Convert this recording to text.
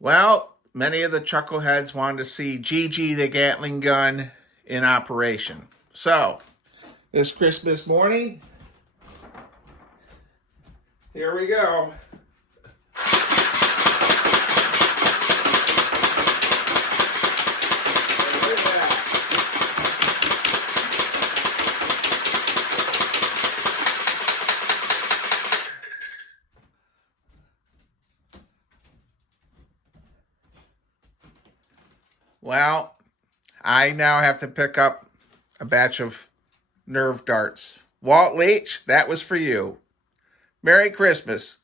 Well, many of the chuckleheads wanted to see Gigi the Gatling gun in operation. So, this Christmas morning, here we go. Well, I now have to pick up a batch of nerve darts. Walt Leach, that was for you. Merry Christmas.